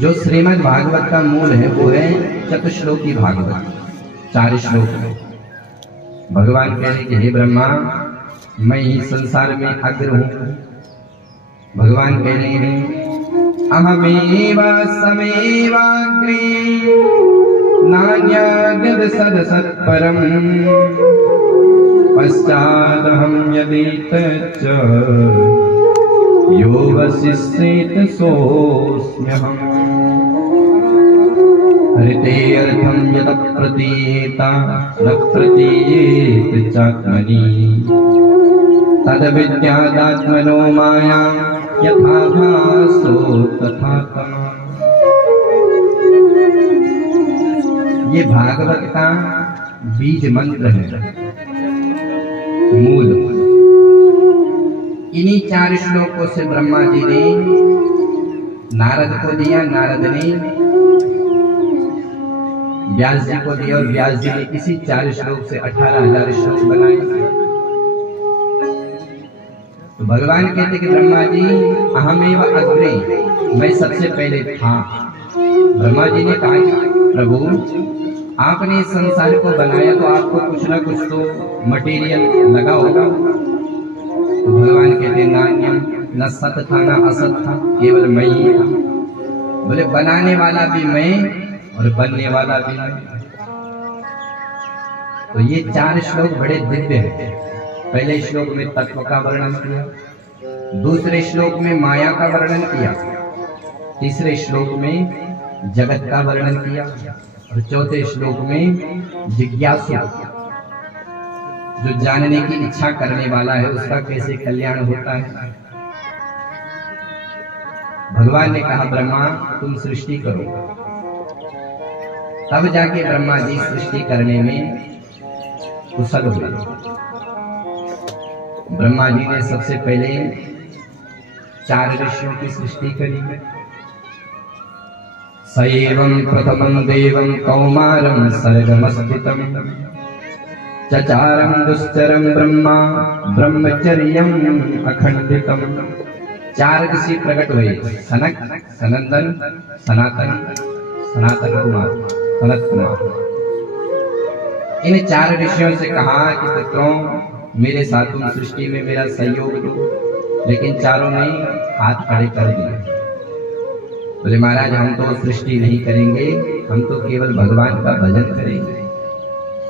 जो श्रीमद् भागवत का मूल है वो है चतुश्लोकी भागवत, 4 श्लोक में। भगवान कह रहे कि हे ब्रह्मा, मैं ही संसार में अग्र हूँ। भगवान कह रहे हैं अहमेव समेवाग्रे नान्याद् सदसत्परम् पश्चादहं यदेतच्च यो वसिष्ठेत सोऽस्म्यहम्। हरिते अर्थं यत् प्रतीयेता न प्रतीयेत चात्मनि तद्विद्यादात्मनो माया यथा भासो तथा तमः। ये भागवत का बीज मंत्र है, मूल। इन्हीं 4 श्लोकों से ब्रह्मा जी ने नारद को दिया, नारद ने व्यास जी को दिया और व्यास जी ने इसी 4 श्लोक से 18,000 श्लोक बनाए। तो भगवान कहते कि ब्रह्मा जी अहमेव अग्रे, मैं सबसे पहले था। ब्रह्मा जी ने कहा प्रभु आपने इस संसार को बनाया तो आपको कुछ ना कुछ तो मटेरियल लगा होगा। तो भगवान कहते नान्यम न सत था न असत था, केवल मैं ही था। बोले बनाने वाला भी मैं और बनने वाला भी मैं। तो ये 4 श्लोक बड़े दिव्य हैं। पहले श्लोक में तत्व का वर्णन किया, दूसरे श्लोक में माया का वर्णन किया, तीसरे श्लोक में जगत का वर्णन किया और चौथे श्लोक में जिज्ञासु, जो जानने की इच्छा करने वाला है उसका कैसे कल्याण होता है। भगवान ने कहा ब्रह्मा तुम सृष्टि करो। तब जाके ब्रह्मा जी सृष्टि करने में कुशल हुए। ब्रह्मा जी ने सबसे पहले 4 ऋषियों की सृष्टि करी है। स एवं प्रथमं देवं कौमारं सर्गमस्थितं चचारं दुश्चरं ब्रह्मा ब्रह्मचर्यं अखंडितम्। 4 ऋषि प्रकट हुए, सनक, सनंदन, सनातन, सनातन कुमार, सनत कुमार। इन 4 ऋषियों से कहा कि पुत्रों मेरे साथ तुम सृष्टि में मेरा सहयोग दो, लेकिन चारों ने हाथ खड़े कर दिए। बोले महाराज हम तो सृष्टि नहीं करेंगे, हम तो केवल भगवान का भजन करेंगे।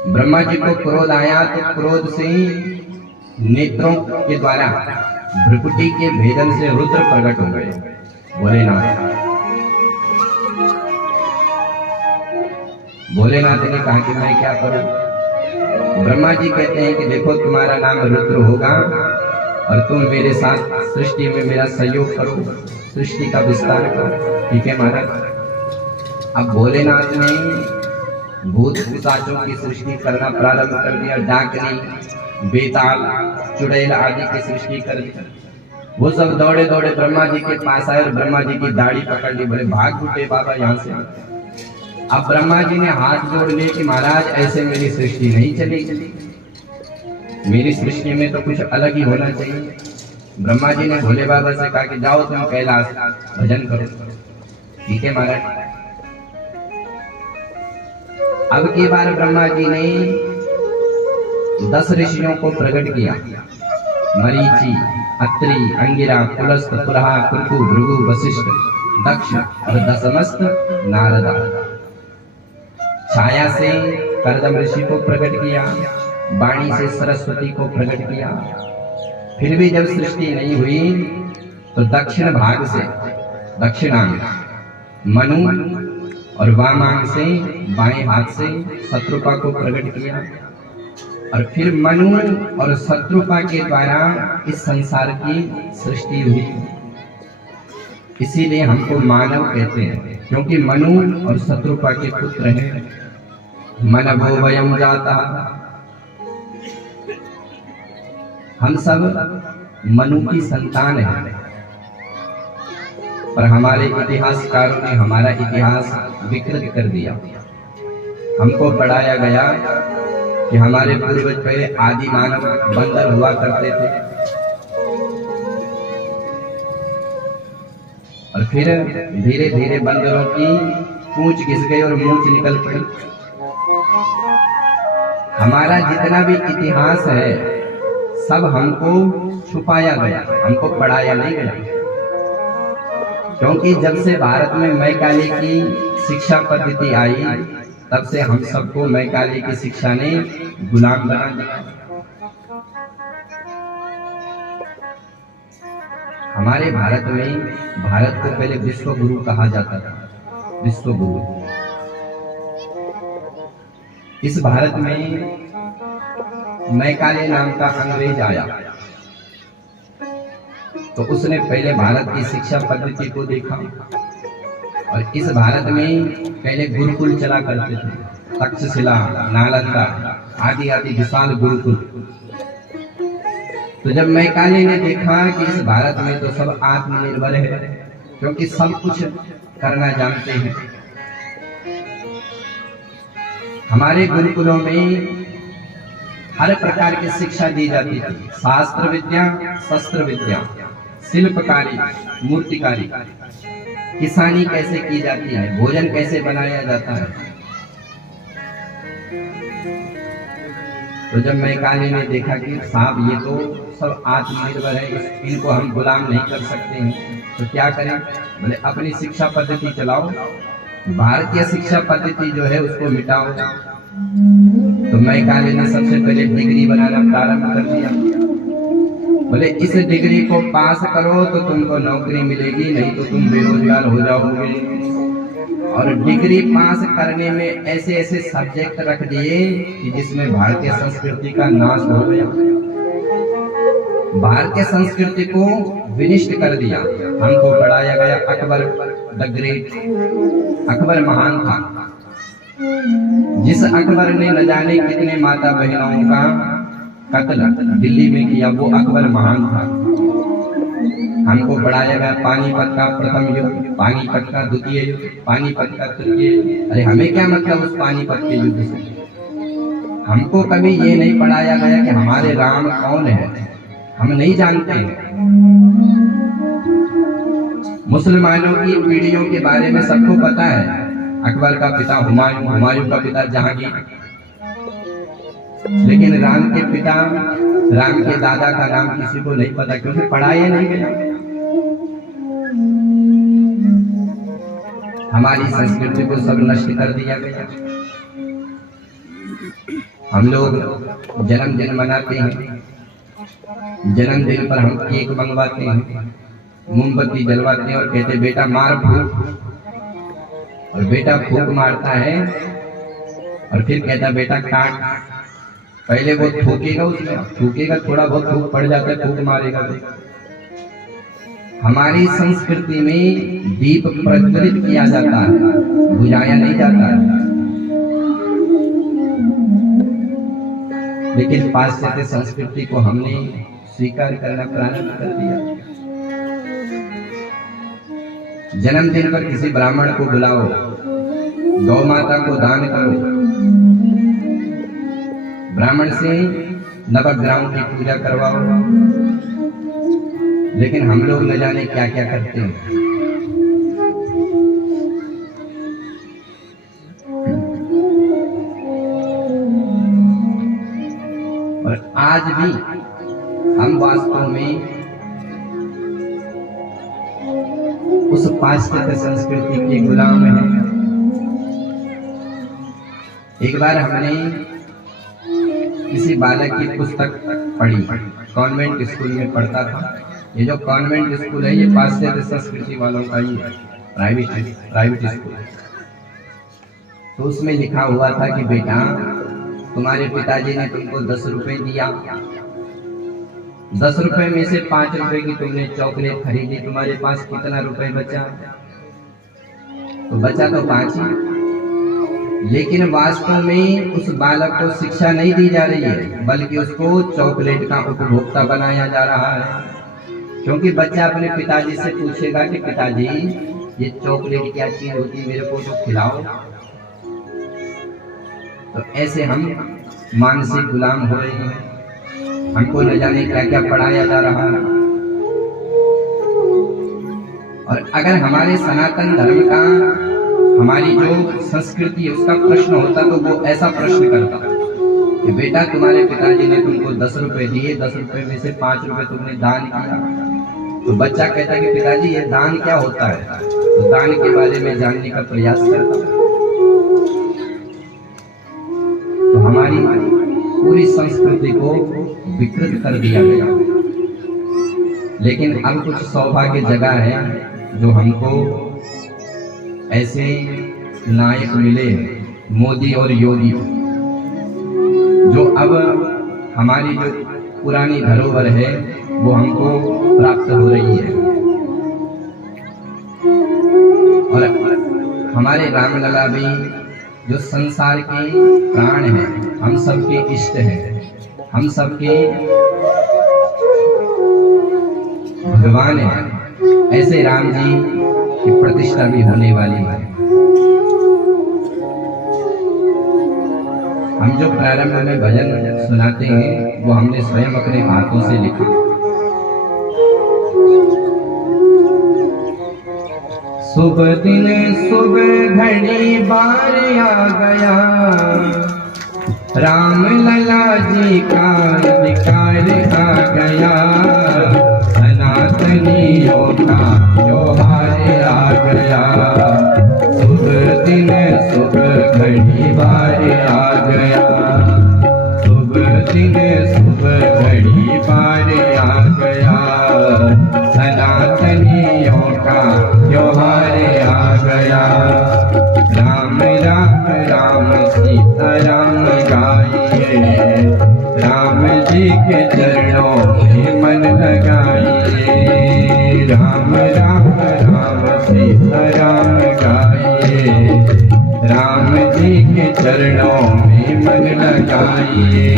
ब्रह्मा जी को क्रोध आया तो क्रोध से नेत्रों के द्वारा भ्रुकुटी के भेदन से रुद्र प्रकट हो गए। भोलेनाथ ने कहा कि मैं क्या करूं। ब्रह्मा जी कहते हैं कि देखो तुम्हारा नाम रुद्र होगा और तुम मेरे साथ सृष्टि में मेरा सहयोग करो, सृष्टि का विस्तार करो। ठीक है महाराज। अब भोलेनाथ ने भूत पिशाचों की सृष्टि करना प्रारंभ कर दिया। डाकनी, बेताल, चुड़ैल आदि की सृष्टि कर दी। वो सब दौड़े दौड़े ब्रह्मा जी के पास आए और ब्रह्मा जी की दाढ़ी पकड़ ली। बोले भाग उठे बाबा यहाँ से। अब ब्रह्मा जी ने हाथ जोड़ लिए कि महाराज ऐसे मेरी सृष्टि नहीं चलेगी, मेरी सृष्टि में तो कुछ अलग ही होना चाहिए। ब्रह्मा जी ने भोले बाबा से कहा कि जाओ तुम कैलाश भजन करो। ठीक है महाराज। अब की बार ब्रह्मा जी ने 10 ऋषियों को प्रकट किया। मरीचि, अत्रि, अंगिरा, पुलस्त, पुलहा, कुरकु, भृगु, वशिष्ठ, दक्ष और दशमस्त नारदा। छाया से करदम ऋषि को प्रकट किया, वाणी से सरस्वती को प्रकट किया। फिर भी जब सृष्टि नहीं हुई तो दक्षिण भाग से, दक्षिणांग मनु और वामांग से, बाएं हाथ से शत्रुपा को प्रकट किया। और फिर मनु और शत्रुपा के द्वारा इस संसार की सृष्टि हुई। इसीलिए हमको मानव कहते हैं, क्योंकि मनु और शत्रुपा के पुत्र हैं। मन भो वयम जाता, हम सब मनु की संतान हैं। पर हमारे इतिहासकारों ने हमारा इतिहास विकृत कर दिया। हमको पढ़ाया गया कि हमारे पूर्वज पहले आदि मानव बंदर हुआ करते थे और फिर धीरे धीरे बंदरों की पूंछ घिस गई और मूंछ निकल पड़ी। हमारा जितना भी इतिहास है सब हमको छुपाया गया, हमको पढ़ाया नहीं गया। क्योंकि जब से भारत में मैकाले की शिक्षा पद्धति आई तब से हम सबको मैकाले की शिक्षा ने गुलाम बना दिया। हमारे भारत में भारत को पहले विश्व गुरु कहा जाता था, विश्व गुरु। इस भारत में मैकाले नाम का अंग्रेज आया तो उसने पहले भारत की शिक्षा पद्धति को देखा और इस भारत में पहले गुरुकुल चला करते थे, तक्षशिला, नालंदा आदि आदि विशाल गुरुकुल। तो जब मैकाले ने देखा कि इस भारत में तो सब आत्मनिर्भर है क्योंकि सब कुछ करना जानते हैं, हमारे गुरुकुलों में हर प्रकार की शिक्षा दी जाती थी, शास्त्र विद्या, शस्त्र विद्या, शिल्पकारी, मूर्तिकारी, किसानी कैसे की जाती है, भोजन कैसे बनाया जाता है। तो जब मैकाले ने देखा कि साहब ये तो सब आत्मनिर्भर है, इनको हम गुलाम नहीं कर सकते हैं, तो क्या करें? बोले अपनी शिक्षा पद्धति चलाओ, भारतीय शिक्षा पद्धति जो है उसको मिटाओ। तो मैकाले ने सबसे पहले डिग्री बनाना प्रारंभ कर दिया। बोले इस डिग्री को पास करो तो तुमको नौकरी मिलेगी, नहीं तो तुम बेरोजगार हो जाओगे। और डिग्री पास करने में ऐसे ऐसे सब्जेक्ट रख दिए कि जिसमें भारतीय संस्कृति का नाश हो गया, भारतीय संस्कृति को विनिष्ट कर दिया। हमको पढ़ाया गया अकबर द ग्रेट, अकबर महान था, जिस अकबर ने न जाने कितने माता बहनों का कत्ल दिल्ली में किया, वो अकबर महान था। हमको पढ़ाया गया पानीपत का प्रथम युद्ध, पानीपत का द्वितीय युद्ध, पानीपत का तृतीय। अरे हमें क्या मतलब उस पानीपत के युद्ध से? हमको कभी ये नहीं पढ़ाया गया कि हमारे राम कौन है, हम नहीं जानते हैं। मुसलमानों की पीढ़ियों के बारे में सबको पता है, अकबर का पिता हुमायूं, हुमायूं का पिता जहांगीर, लेकिन राम के पिता, राम के दादा का नाम किसी को नहीं पता क्योंकि पढ़ाया नहीं गया। हमारी संस्कृति को सब नष्ट कर दिया गया। हम लोग जन्मदिन मनाते हैं, जन्मदिन पर हम केक मंगवाते हैं, मोमबत्ती जलवाते हैं और कहते बेटा मार फूक, और बेटा फूक मारता है और फिर कहता बेटा काट। पहले वो थूकेगा, उसमें थूकेगा, थोड़ा बहुत थूक पड़ जाता है, फूक मारेगा। हमारी संस्कृति में दीप प्रज्वलित किया जाता है, बुझाया नहीं जाता है। लेकिन पाश्चात्य संस्कृति को हमने स्वीकार करना प्रारंभ कर दिया। जन्मदिन पर किसी ब्राह्मण को बुलाओ, गौ माता को दान करो, ब्राह्मण से नवग्रहों की पूजा करवाओ। लेकिन हम लोग न जाने क्या क्या करते हैं। और आज भी हम वास्तव में उस पाश्चात्य संस्कृति के गुलाम हैं। एक बार हमने किसी बालक की पुस्तक पढ़ी, कॉन्वेंट स्कूल में पढ़ता था। ये जो कॉन्वेंट स्कूल है ये पाश्चात्य संस्कृति वालों का ही है, प्राइवेट स्कूल। तो उसमें लिखा हुआ था कि बेटा तुम्हारे पिताजी ने तुमको 10 रुपए दिया, 10 रुपए में से 5 रुपए की तुमने चॉकलेट खरीदी, तुम्हारे पास कितना रुपए बचा? तो बचा तो 5 ही। लेकिन वास्तव में उस बालक को शिक्षा नहीं दी जा रही है, बल्कि उसको चॉकलेट का उपभोक्ता बनाया जा रहा है। क्योंकि बच्चा अपने पिताजी से पूछेगा कि पिताजी ये चॉकलेट क्या चीज होती है, मेरे को तो खिलाओ। तो ऐसे हम मानसिक गुलाम हो रहे हैं। हमको न जाने क्या क्या पढ़ाया जा रहा है। और अगर हमारे सनातन धर्म का, हमारी जो संस्कृति है उसका प्रश्न होता तो वो ऐसा प्रश्न करता कि बेटा तुम्हारे पिताजी ने तुमको 10 रुपए दिए, 10 रुपए में से 5 रुपए तुमने दान किया। तो बच्चा कहता कि पिताजी ये दान क्या होता है, तो दान के बारे में जानने का प्रयास करता। तो हमारी पूरी संस्कृति को विकृत कर दिया गया। लेकिन अब कुछ सौभाग्य जगह है जो हमको ऐसे नायक मिले, मोदी और योगी, जो अब हमारी जो पुरानी धरोहर है वो हमको प्राप्त हो रही है। और हमारे रामलला भी जो संसार के प्राण हैं, हम सबके इष्ट हैं, हम सबके भगवान हैं, ऐसे राम जी की प्रतिष्ठा भी होने वाली है। हम जो प्रारंभ में भजन सुनाते हैं वो हमने स्वयं अपने हाथों से लिखा। सुबह दिन सुबह घड़ी बार आ गया, राम लला जी का अधिकार आ गया, सनातनियों का त्योहार आ गया। सुबह दिन सुबह घड़ी बार आ गया, सुबह दिन सुबह घड़ी बार आ गया, सनातनियों का त्योहार आ गया। राम राम राम सीता राम गाइए, राम जी के चरणों में मन लगाइए। राम राम राम सीता राम गाइए, राम जी के चरणों में मन लगाइए।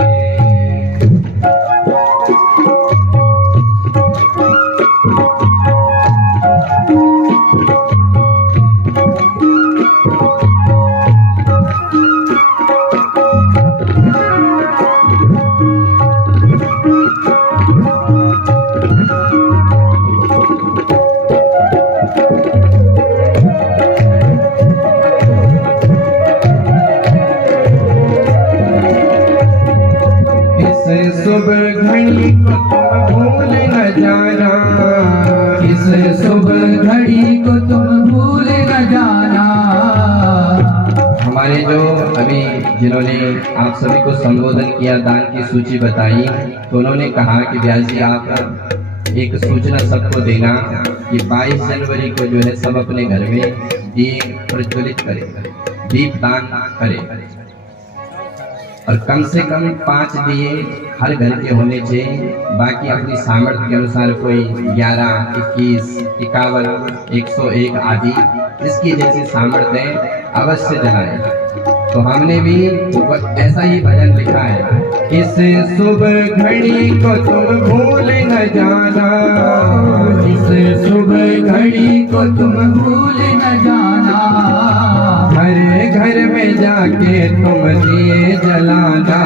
सुबह घड़ी को तुम भूल न जाना, इस सुबह घड़ी को तुम भूल न जाना। हमारे जो अभी जिन्होंने आप सभी को संबोधन किया, दान की सूची बताई, तो उन्होंने कहा कि व्यास जी आप एक सूचना सबको देना कि 22 जनवरी को जो है सब अपने घर में दीप प्रज्वलित करें, दीप दान करें, और कम से कम 5 दिए हर घर के होने चाहिए। बाकी अपनी सामर्थ्य के अनुसार कोई 11, 21, 51, 101 आदि इसकी जैसी सामर्थ्य अवश्य जलाए। तो हमने भी ऐसा ही भजन लिखा है, इस सुबह घड़ी को तुम भूल न जाना, इस सुबह घड़ी को तुम भूल न जाना। घर घर में जाके तुम दिए जलाना,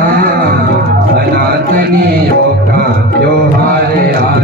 सनातनियों का त्योहार आ